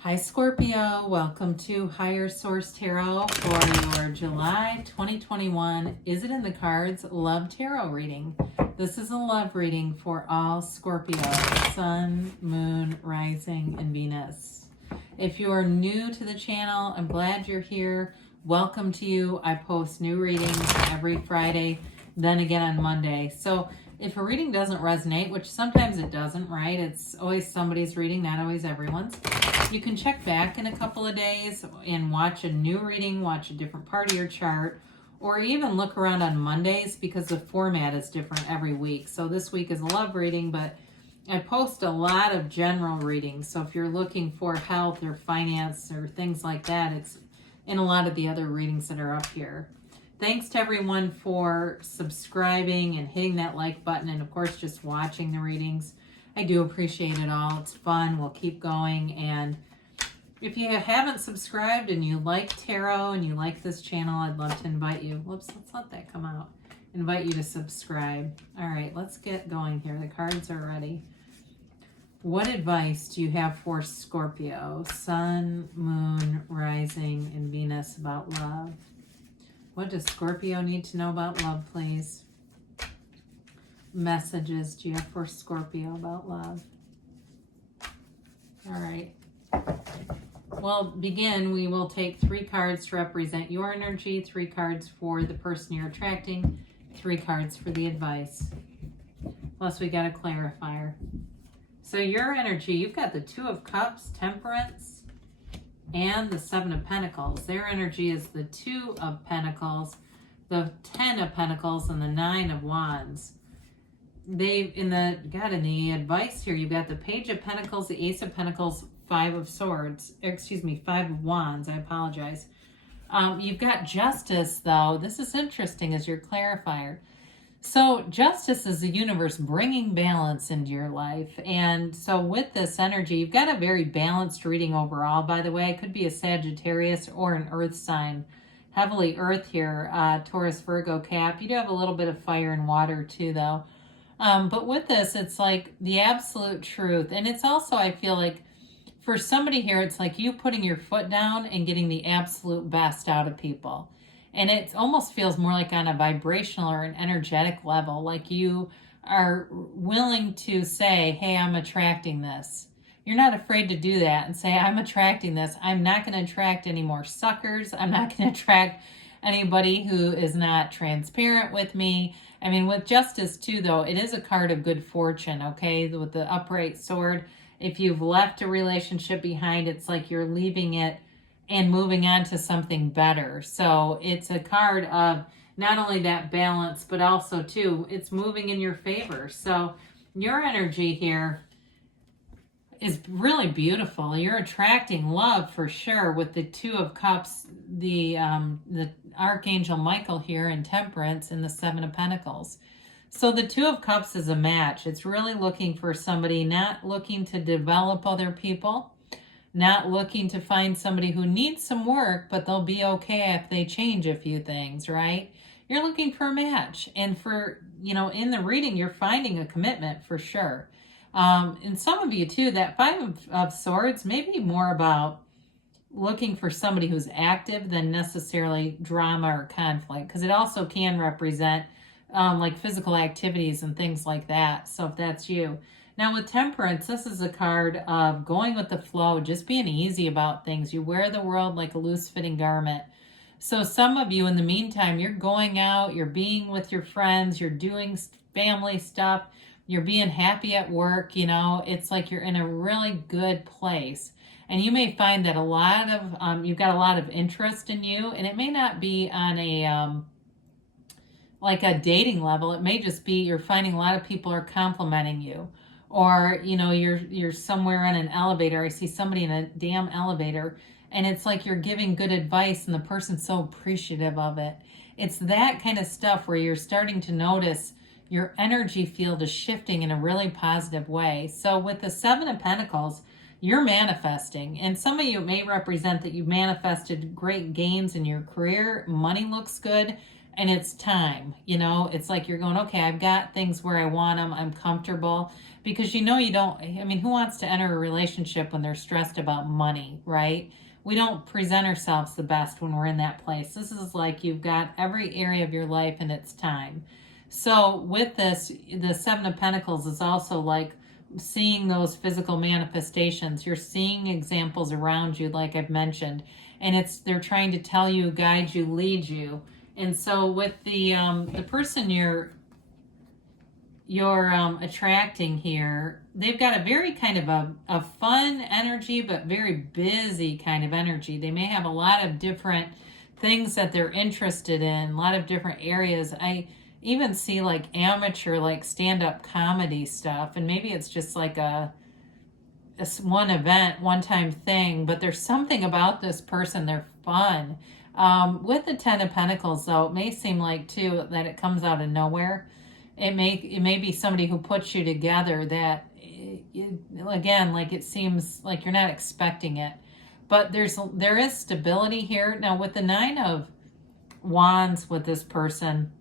Hi Scorpio, welcome to Higher Source Tarot for your July 2021 Is It in the Cards Love Tarot reading. This is a love reading for all Scorpio, Sun, Moon, Rising, and Venus. If you are new to the channel, I'm glad you're here. Welcome to you. I post new readings every Friday, then again on Monday. So if a reading doesn't resonate, which sometimes it doesn't, right? It's always somebody's reading, not always everyone's. You can check back in a couple of days and watch a new reading, watch a different part of your chart, or even look around on Mondays because the format is different every week. So this week is a love reading, but I post a lot of general readings. So if you're looking for health or finance or things like that, it's in a lot of the other readings that are up here. Thanks to everyone for subscribing and hitting that like button, and of course just watching the readings. I do appreciate it all. It's fun. We'll keep going. And if you haven't subscribed and you like tarot and you like this channel, I'd love to invite you. Whoops, let's let that come out. Invite you to subscribe. All right, let's get going here. The cards are ready. What advice do you have for Scorpio, Sun, Moon, Rising, and Venus about love? What does Scorpio need to know about love, please? Messages do you have for Scorpio about love? All right. Well, begin. We will take 3 cards to represent your energy, 3 cards for the person you're attracting, 3 cards for the advice. Plus, we got a clarifier. So your energy, you've got the 2 of Cups, Temperance, and the 7 of Pentacles. Their energy is the 2 of Pentacles, the 10 of Pentacles, and the 9 of Wands. In the advice here, you've got the Page of Pentacles, the Ace of Pentacles, 5 of Swords, 5 of Wands, I apologize. You've got Justice, though. This is interesting as your clarifier. So Justice is the universe bringing balance into your life. And so with this energy, you've got a very balanced reading overall, by the way. It could be a Sagittarius or an Earth sign. Heavily Earth here, Taurus, Virgo, Cap. You do have a little bit of fire and water too, though. But with this, it's like the absolute truth. And it's also, I feel like, for somebody here, it's like you putting your foot down and getting the absolute best out of people. And it almost feels more like on a vibrational or an energetic level, like you are willing to say, hey, I'm attracting this. You're not afraid to do that and say, I'm attracting this. I'm not going to attract any more suckers. I'm not going to attract anybody who is not transparent with me. I mean, with Justice too, though, it is a card of good fortune, okay? With the upright sword, if you've left a relationship behind, it's like you're leaving it and moving on to something better. So it's a card of not only that balance, but also too, it's moving in your favor. So your energy here is really beautiful. You're attracting love for sure with the 2 of Cups, the Archangel Michael here in Temperance, and the 7 of Pentacles. So the 2 of Cups is a match. It's really looking for somebody not looking to develop other people, not looking to find somebody who needs some work, but they'll be okay if they change a few things, right? You're looking for a match. And for, in the reading, you're finding a commitment for sure. And some of you too, that 5 of Swords may be more about looking for somebody who's active than necessarily drama or conflict, because it also can represent like physical activities and things like that. So if that's you. Now with Temperance, this is a card of going with the flow, just being easy about things. You wear the world like a loose fitting garment. So some of you in the meantime, you're going out, you're being with your friends, you're doing family stuff, you're being happy at work, it's like you're in a really good place. And you may find that a lot of, you've got a lot of interest in you, and it may not be on a, like a dating level. It may just be you're finding a lot of people are complimenting you, or, you're somewhere on an elevator. I see somebody in a damn elevator, and it's like you're giving good advice and the person's so appreciative of it. It's that kind of stuff where you're starting to notice your energy field is shifting in a really positive way. So with the 7 of Pentacles, you're manifesting. And some of you may represent that you've manifested great gains in your career. Money looks good. and it's time, you know, it's like you're going, okay, I've got things where I want them, I'm comfortable, because you know, you don't, I mean, who wants to enter a relationship when they're stressed about money, right? We don't present ourselves the best when we're in that place. This is like you've got every area of your life and it's time. So with this, the Seven of Pentacles is also like seeing those physical manifestations. You're seeing examples around you, like I've mentioned, and they're trying to tell you, guide you, lead you. And so with the person you're attracting here, they've got a very kind of a fun energy, but very busy kind of energy. They may have a lot of different things that they're interested in, a lot of different areas. I even see like amateur, like stand-up comedy stuff, and maybe it's just like a one event, one-time thing, but there's something about this person, they're fun. With the Ten of Pentacles, though, it may seem like, too, that it comes out of nowhere. It may be somebody who puts you together that, again, like it seems like you're not expecting it. But there is stability here. Now, with the Nine of Wands with this person,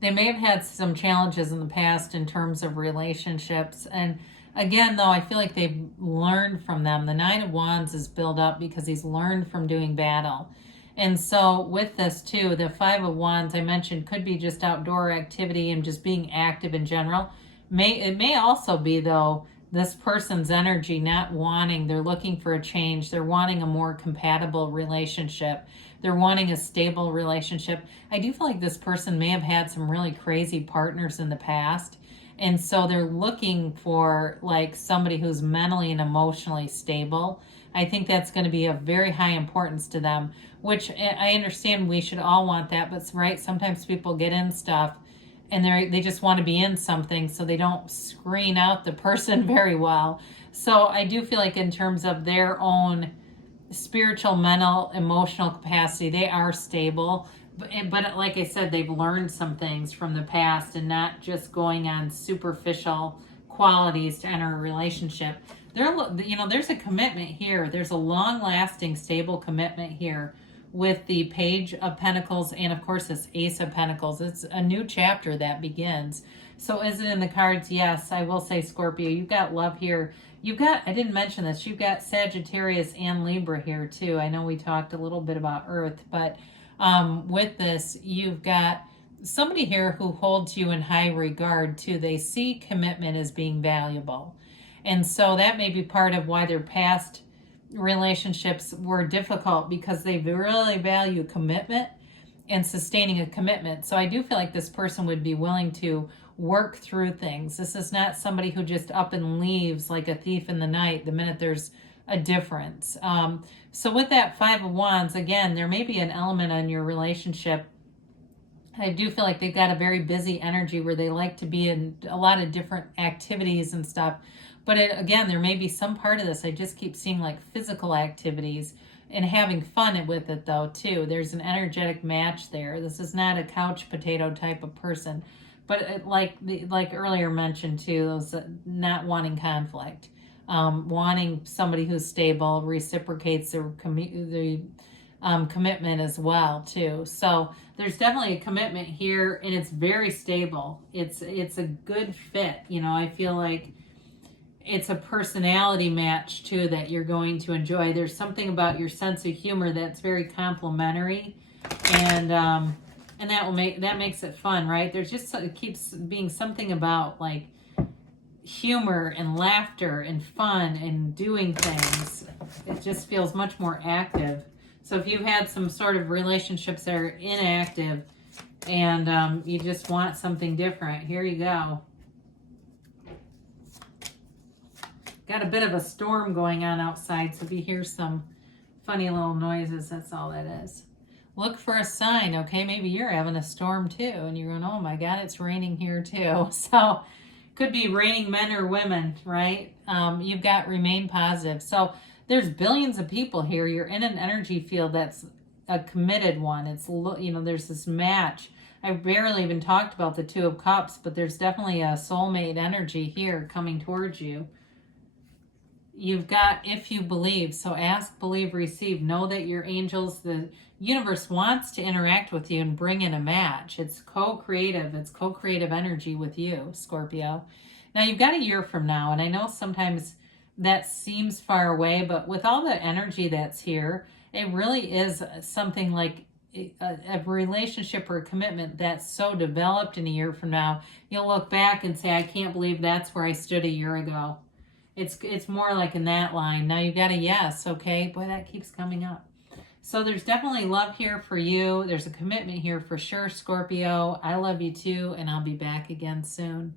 they may have had some challenges in the past in terms of relationships. And again, though, I feel like they've learned from them. The Nine of Wands is built up because he's learned from doing battle. And so with this too, the Five of Wands I mentioned could be just outdoor activity and just being active in general. It may also be, though, this person's energy not wanting, they're looking for a change. They're wanting a more compatible relationship. They're wanting a stable relationship. I do feel like this person may have had some really crazy partners in the past. And so they're looking for like somebody who's mentally and emotionally stable. I think that's going to be of very high importance to them, which I understand we should all want that, but right, sometimes people get in stuff and they just want to be in something, so they don't screen out the person very well. So I do feel like in terms of their own spiritual, mental, emotional capacity, they are stable. But like I said, they've learned some things from the past and not just going on superficial qualities to enter a relationship. There's a commitment here. There's a long-lasting, stable commitment here with the Page of Pentacles and, of course, this Ace of Pentacles. It's a new chapter that begins. So is it in the cards? Yes, I will say, Scorpio, you've got love here. I didn't mention this, you've got Sagittarius and Libra here, too. I know we talked a little bit about Earth, but with this, you've got somebody here who holds you in high regard, too. They see commitment as being valuable. And so that may be part of why their past relationships were difficult, because they really value commitment and sustaining a commitment. So I do feel like this person would be willing to work through things. This is not somebody who just up and leaves like a thief in the night the minute there's a difference. So with that Five of Wands, again, there may be an element on your relationship. I do feel like they've got a very busy energy where they like to be in a lot of different activities and stuff. But again, there may be some part of this. I just keep seeing like physical activities and having fun with it, though, too. There's an energetic match there. This is not a couch potato type of person. But like earlier mentioned, too, those not wanting conflict. Wanting somebody who's stable, reciprocates the commitment as well, too. So there's definitely a commitment here, and it's very stable. It's a good fit. You know, I feel like it's a personality match, too, that you're going to enjoy. There's something about your sense of humor that's very complimentary, and that makes it fun, right? There's just, it keeps being something about like humor and laughter and fun and doing things. It just feels much more active. So if you've had some sort of relationships that are inactive and you just want something different, here you go. Got a bit of a storm going on outside, so if you hear some funny little noises, that's all that is. Look for a sign, okay? Maybe you're having a storm too, and you're going, oh my God, it's raining here too. So could be raining men or women, right? You've got remain positive. So there's billions of people here. You're in an energy field that's a committed one. It's, you know, there's this match. I barely even talked about the Two of Cups, but there's definitely a soulmate energy here coming towards you. you've got if you believe. So ask, believe, receive. Know that your angels, the universe wants to interact with you and bring in a match. It's co-creative. It's co-creative energy with you, Scorpio. Now you've got a year from now, and I know sometimes that seems far away, but with all the energy that's here, it really is something like a relationship or a commitment that's so developed in a year from now. You'll look back and say, I can't believe that's where I stood a year ago. It's more like in that line. Now you've got a yes, okay? Boy, that keeps coming up. So there's definitely love here for you. There's a commitment here for sure, Scorpio. I love you too, and I'll be back again soon.